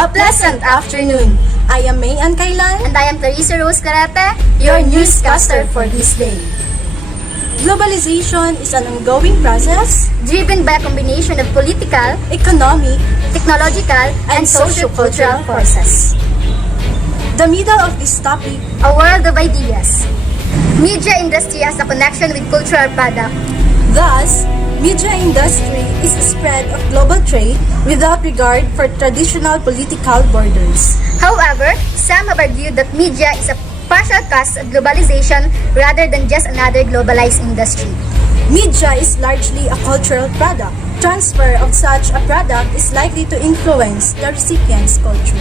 A pleasant afternoon. I am May Ann Kailan, And I am Teresa Rose Carate, your newscaster for this day. Globalization is an ongoing process, driven by a combination of political, economic, technological, and socio-cultural forces. the middle of this topic. A world of ideas. Media industry has a connection with cultural product. Thus, media industry is a spread of global trade without regard for traditional political borders. However, some have argued that media is a partial cause of globalization rather than just another globalized industry. Media is largely a cultural product. Transfer of such a product is likely to influence the recipient's culture.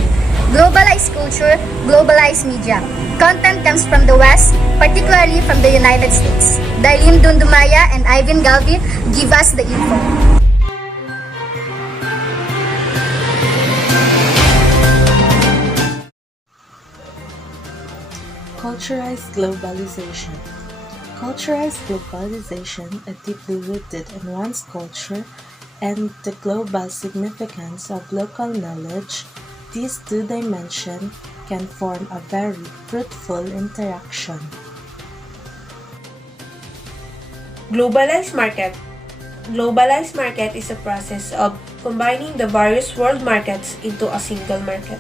Globalized culture, globalized media. Content comes from the West, particularly from the United States. Darlene Dundumaya and Ivan Galvi give us the info. Culturalized globalization. Culturalized globalization is deeply rooted in one's culture and the global significance of local knowledge. These two dimensions can form a very fruitful interaction. Globalized market. Globalized market is a process of combining the various world markets into a single market.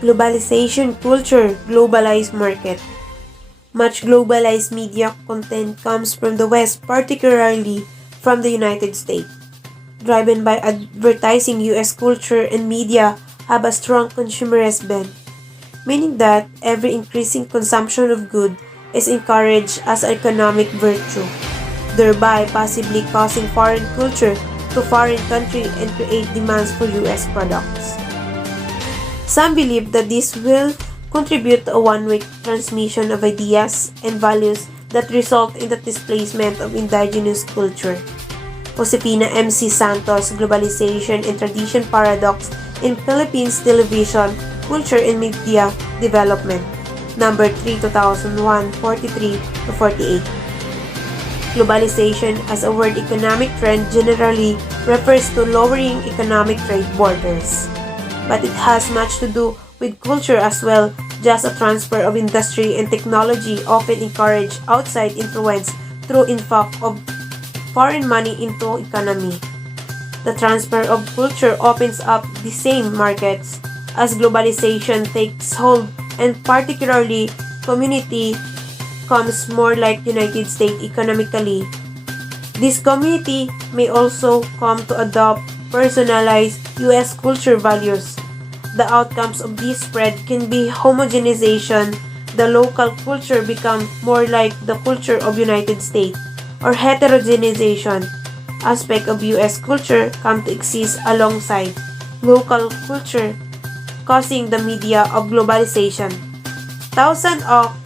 Globalization culture, globalized market. Much globalized media content comes from the West, particularly from the United States. Driven by advertising, US culture and media have a strong consumerist bent, meaning that every increasing consumption of goods is encouraged as an economic virtue, thereby possibly causing foreign culture to foreign country and create demands for US products. Some believe that this will contribute to a one-way transmission of ideas and values that result in the displacement of indigenous culture. Josefina M.C. Santos, Globalization and Tradition Paradox in Philippines Television, Culture and Media Development, number 3, 2001, 43-48. Globalization as a word economic trend generally refers to lowering economic trade borders, but it has much to do with culture as well. Just a transfer of industry and technology often encourage outside influence through influx of foreign money into economy. The transfer of culture opens up the same markets as globalization takes hold, and particularly community comes more like United States economically. This community may also come to adopt personalized US culture values. The outcomes of this spread can be homogenization. The local culture become more like the culture of United States, or heterogenization. Aspect of US culture come to exist alongside local culture, causing the media of globalization. Thousand Oaks,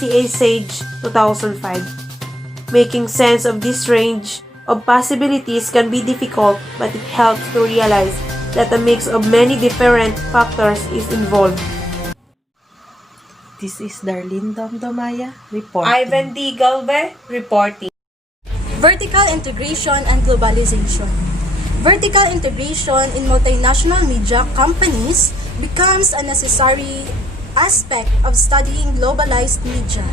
C.A. Sage, 2005. Making sense of this range of possibilities can be difficult, but it helps to realize that a mix of many different factors is involved. This is Darlene Dundumaya reporting. Ivan D. Galve reporting. Vertical integration and globalization. Vertical integration in multinational media companies becomes a necessary aspect of studying globalized media.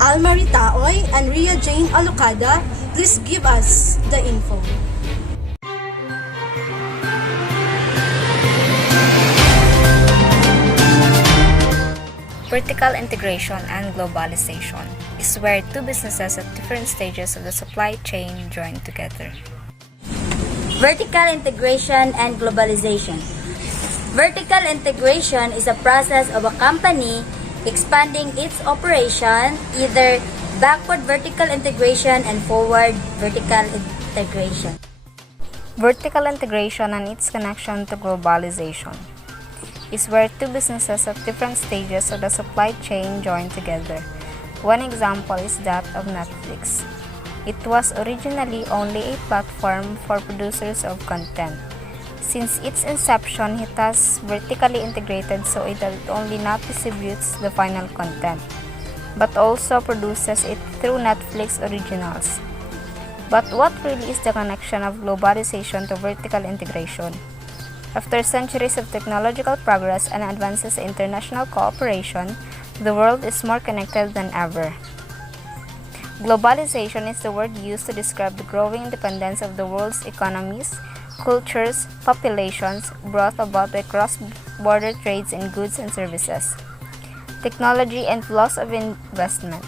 Alma Ritaoy and Ria Jane Alocada, please give us the info. Vertical integration and globalization is where two businesses at different stages of the supply chain join together. Vertical integration and globalization. Vertical integration is a process of a company expanding its operation, either backward vertical integration and forward vertical integration. Vertical integration and its connection to globalization is where two businesses at different stages of the supply chain join together. One example is that of Netflix. It was originally only a platform for producers of content. Since its inception, it has vertically integrated so it not only not distributes the final content, but also produces it through Netflix originals. But what really is the connection of globalization to vertical integration? After centuries of technological progress and advances in international cooperation, the world is more connected than ever. Globalization is the word used to describe the growing independence of the world's economies, cultures, populations, brought about by cross-border trades in goods and services, technology, and flows of investment.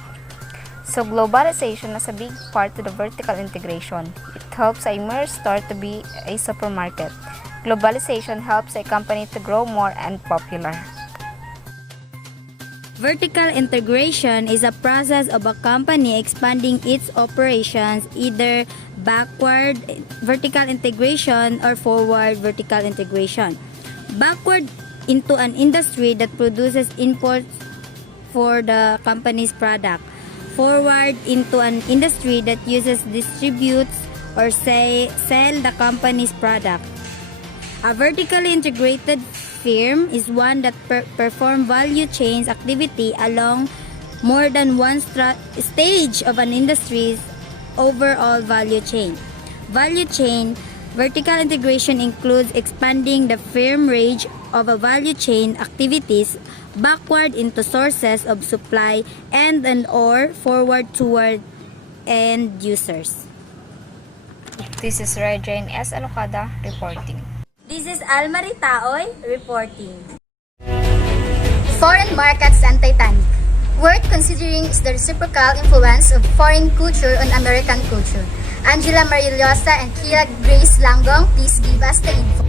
So globalization is a big part to the vertical integration. It helps a mere store to be a supermarket. Globalization helps a company to grow more and popular. Vertical integration is a process of a company expanding its operations, either backward vertical integration or forward vertical integration. Backward into an industry that produces imports for the company's product. Forward into an industry that distributes, or sell the company's product. A vertically integrated firm is one that performs value chains activity along more than one stage of an industry's overall value chain. Value chain vertical integration includes expanding the firm range of a value chain activities backward into sources of supply and/or forward toward end users. This is Regine S. Alocada reporting. This is Almarie Taoy reporting. Foreign markets and Titanic. Worth considering is the reciprocal influence of foreign culture on American culture. Angela Marillosa and Kira Grace Langong, please give us the info.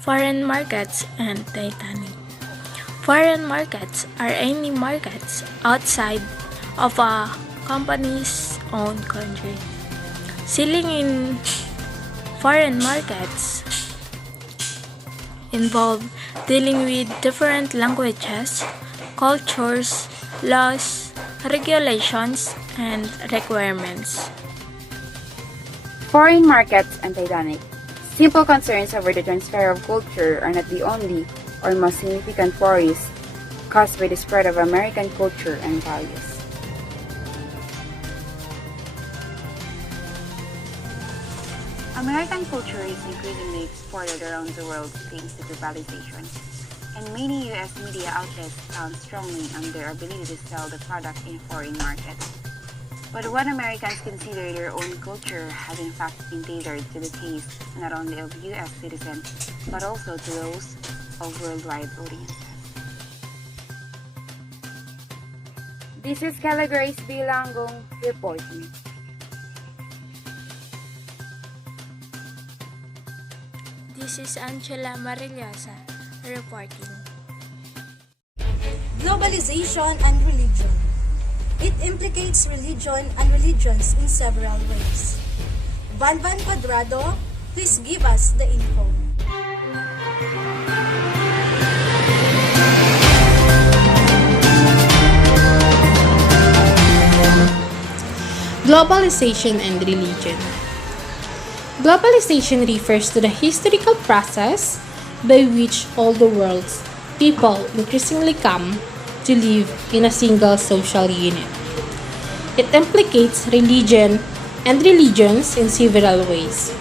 Foreign markets and Titanic. Foreign markets are any markets outside of a company's own country. Selling in foreign markets involve dealing with different languages, cultures, laws, regulations, and requirements. Foreign markets and Titanic. Simple concerns over the transfer of culture are not the only or most significant worries caused by the spread of American culture and values. American culture is increasingly exported around the world thanks to globalization, and many U.S. media outlets count strongly on their ability to sell the product in foreign markets. But when Americans consider their own culture has in fact been tailored to the taste not only of U.S. citizens but also to those of worldwide audiences. This is Kala Grace B. Langong reporting. This is Angela Marillosa reporting. Globalization and religion. It implicates religion and religions in several ways. Van Quadrado, please give us the info. Globalization and religion. Globalization refers to the historical process by which all the world's people increasingly come to live in a single social unit. It implicates religion and religions in several ways.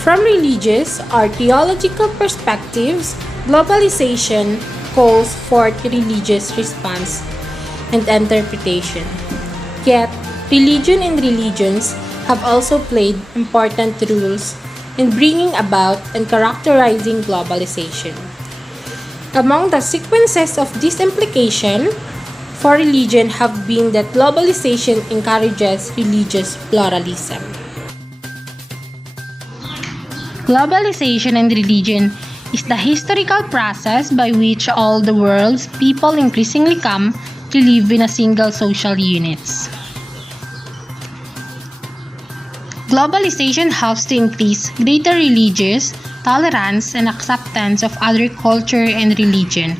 From religious or theological perspectives, globalization calls for religious response and interpretation. Yet, religion and religions have also played important roles in bringing about and characterizing globalization. Among the sequences of this implication for religion have been that globalization encourages religious pluralism. Globalization and religion is the historical process by which all the world's people increasingly come to live in a single social units. Globalization helps to increase greater religious tolerance and acceptance of other culture and religion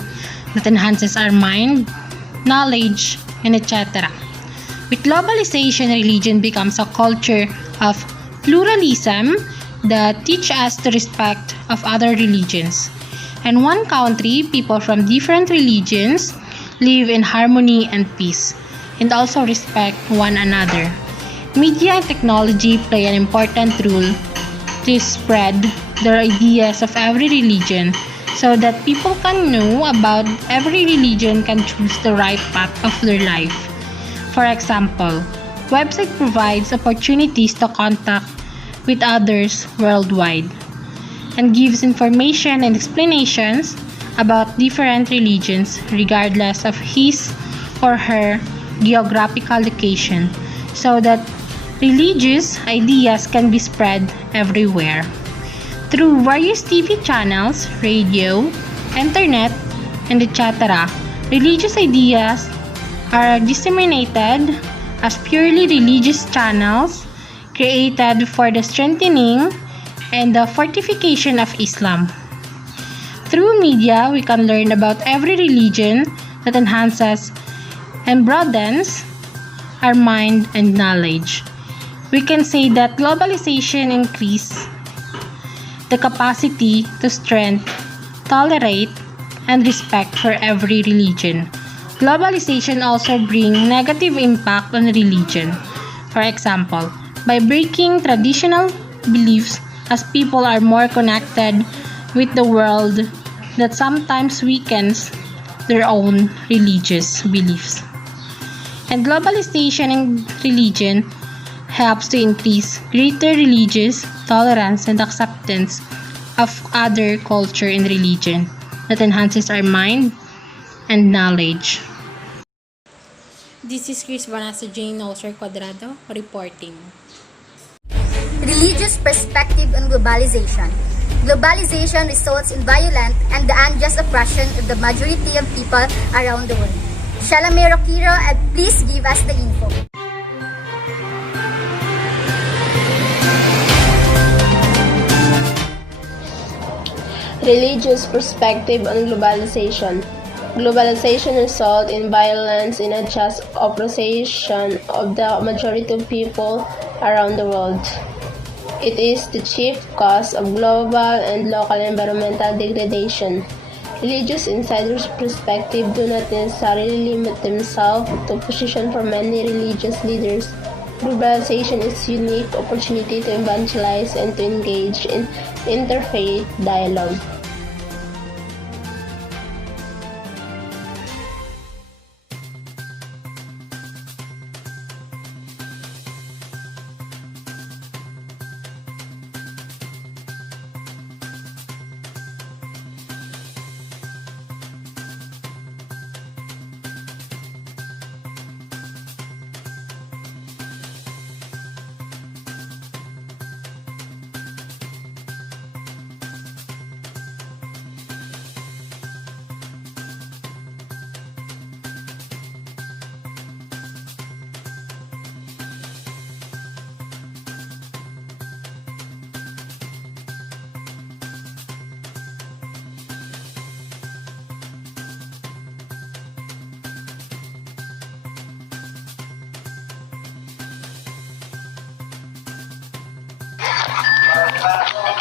that enhances our mind, knowledge, and etc. With globalization, religion becomes a culture of pluralism that teach us to respect of other religions. In one country, people from different religions live in harmony and peace, and also respect one another. Media and technology play an important role to spread the ideas of every religion so that people can know about every religion can choose the right path of their life. For example, website provides opportunities to contact with others worldwide and gives information and explanations about different religions regardless of his or her geographical location so that religious ideas can be spread everywhere. Through various TV channels, radio, internet, and etc., religious ideas are disseminated as purely religious channels created for the strengthening and the fortification of Islam. Through media, we can learn about every religion that enhances and broadens our mind and knowledge. We can say that globalization increases the capacity to strengthen, tolerate, and respect for every religion. Globalization also brings negative impact on religion. For example, by breaking traditional beliefs as people are more connected with the world that sometimes weakens their own religious beliefs. And globalization in religion helps to increase greater religious tolerance and acceptance of other culture and religion that enhances our mind and knowledge. This is Chris Vanessa Jane Olser Cuadrado reporting. Religious perspective on globalization. Globalization results in violent and the unjust oppression of the majority of people around the world. Shalame Rokiro, please give us the info. Religious perspective on globalization. Globalization results in violence in a just oppression of the majority of people around the world. It is the chief cause of global and local environmental degradation. Religious insiders' perspective do not necessarily limit themselves to position for many religious leaders. Globalization is a unique opportunity to evangelize and to engage in interfaith dialogue.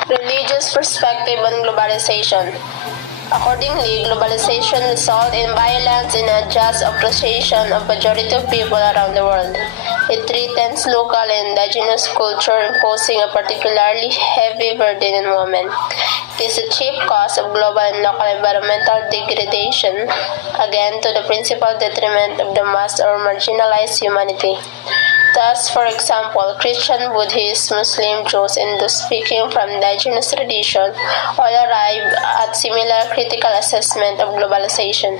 Religious perspective on globalization. Accordingly, globalization results in violence and unjust oppression of majority of people around the world. It threatens local and indigenous culture, imposing a particularly heavy burden on women. It is the chief cause of global and local environmental degradation, again to the principal detriment of the mass or marginalized humanity. Thus, for example, Christian, Buddhist, Muslim, Jews, and those speaking from indigenous tradition all arrive at similar critical assessment of globalization.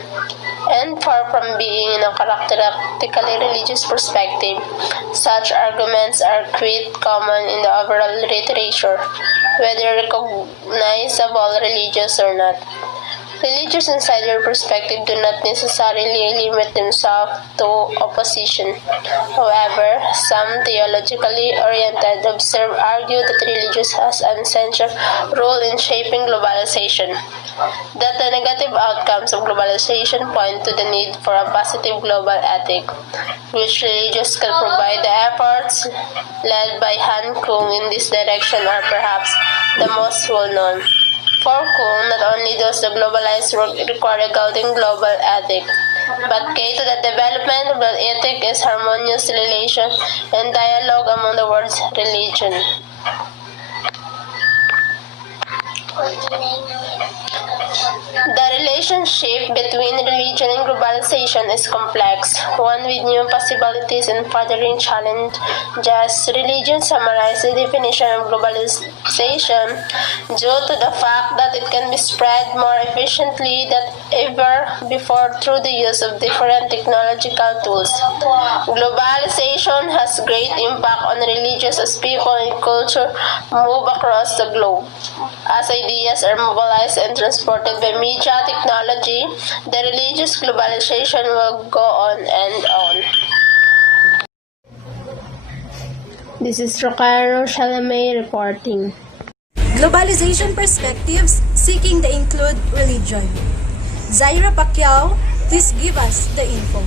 And far from being in a characteristically religious perspective, such arguments are quite common in the overall literature, whether recognizable religious or not. Religious insider perspective do not necessarily limit themselves to opposition. However, some theologically oriented observers argue that religion has an essential role in shaping globalization, that the negative outcomes of globalization point to the need for a positive global ethic, which religions can provide. The efforts led by Han Kung in this direction are perhaps the most well known. For Kung, not only does the globalized world require a guiding global ethic, but key to the development of the ethic is harmonious relation and dialogue among the world's religion. The relationship between religion and globalization is complex, one with new possibilities and furthering challenges. Religion summarizes the definition of globalization due to the fact that it can be spread more efficiently than ever before through the use of different technological tools. Globalization has great impact on religions as people and culture move across the globe. As ideas are mobilized and transported by media technology, the religious globalization will go on and on. This is Rocairo Shalamay reporting. Globalization perspectives seeking to include religion. Zaira Pacquiao, please give us the info.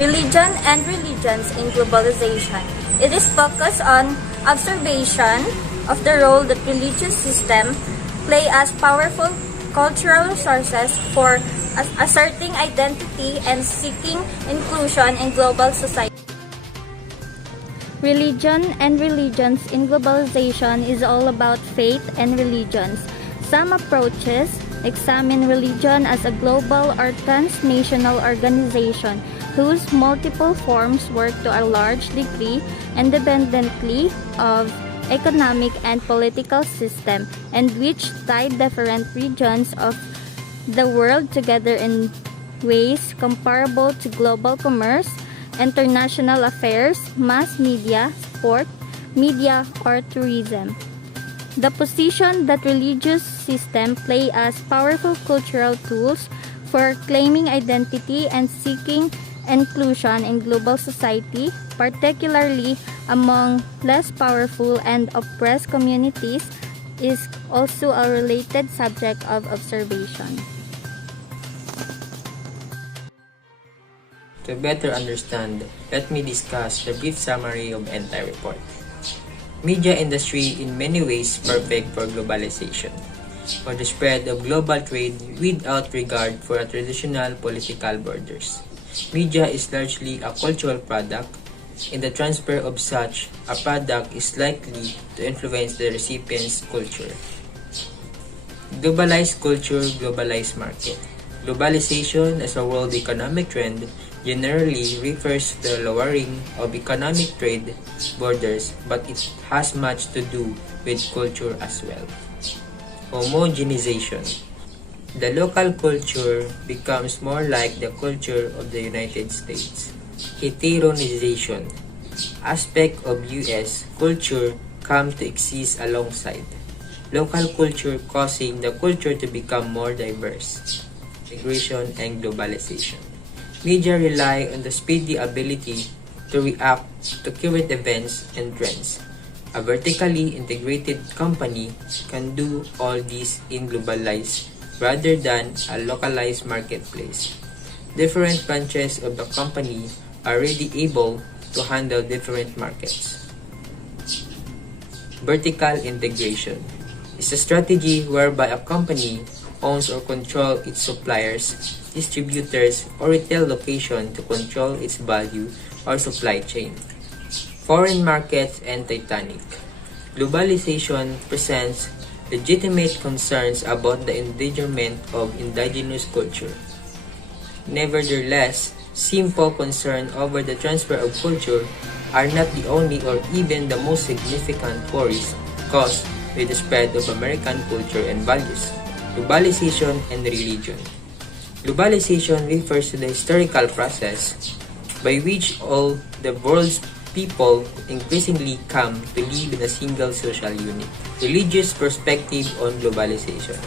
Religion and religions in globalization. It is focused on observation of the role that religious systems play as powerful cultural resources for asserting identity and seeking inclusion in global society. Religion and religions in globalization is all about faith and religions. Some approaches examine religion as a global or transnational organization whose multiple forms work to a large degree independently of economic and political system, and which tie different regions of the world together in ways comparable to global commerce, international affairs, mass media, sport, media, or tourism. The position that religious systems play as powerful cultural tools for claiming identity and seeking inclusion in global society, particularly among less powerful and oppressed communities, is also a related subject of observation. To better understand, let me discuss the brief summary of entire report. Media industry in many ways perfect for globalization, for the spread of global trade without regard for a traditional political borders. Media is largely a cultural product. In the transfer of such a product is likely to influence the recipient's culture. Globalized culture, globalized market. Globalization as a world economic trend generally refers to the lowering of economic trade borders, but it has much to do with culture as well. Homogenization. The local culture becomes more like the culture of the United States. Heterogenization. Aspect of US culture come to exist alongside local culture, causing the culture to become more diverse. Integration and globalization. Media rely on the speedy ability to react to current events and trends. A vertically integrated company can do all this in globalized rather than a localized marketplace. Different branches of the company are already able to handle different markets. Vertical integration is a strategy whereby a company owns or controls its suppliers, distributors, or retail location to control its value or supply chain. Foreign markets and Titanic. Globalization presents legitimate concerns about the endangerment of indigenous culture. Nevertheless, simple concern over the transfer of culture are not the only or even the most significant worries caused by the spread of American culture and values. Globalization and religion. Globalization refers to the historical process by which all the world's people increasingly come to live in a single social unit. Religious perspective on globalization.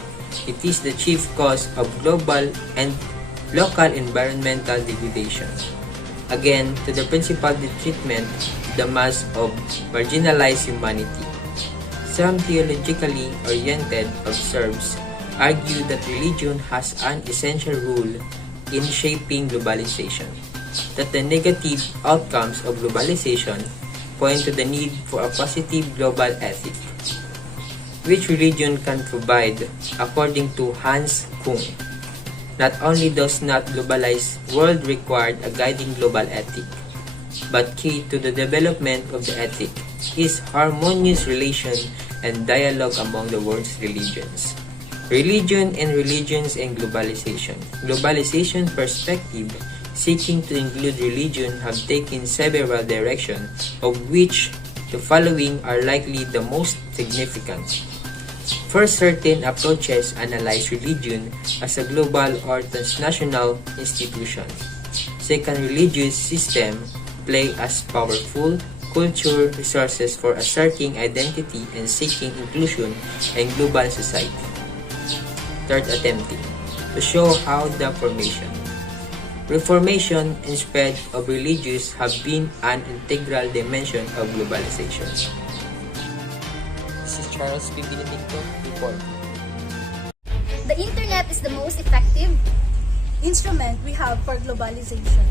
It is the chief cause of global and local environmental degradation. Again, to the principal treatment the mass of marginalized humanity. Some theologically oriented observers argue that religion has an essential role in shaping globalization, that the negative outcomes of globalization point to the need for a positive global ethic. which religion can provide, according to Hans Kung. Not only does not globalized world require a guiding global ethic, but key to the development of the ethic is harmonious relation and dialogue among the world's religions. Religion and religions and globalization. Globalization perspective seeking to include religion have taken several directions, of which the following are likely the most significant. First, certain approaches analyze religion as a global or transnational institution. Second, religious system play as powerful culture resources for asserting identity and seeking inclusion in global society. Third, attempting to show how the Reformation and spread of religions have been an integral dimension of globalization. This is Charles P. Benedicto, report. The internet is the most effective Instrument we have for globalization.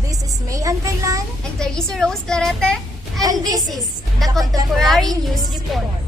This is May Ann Kailan, and Teresa Rose Clarete, and this is the Contemporary News Report.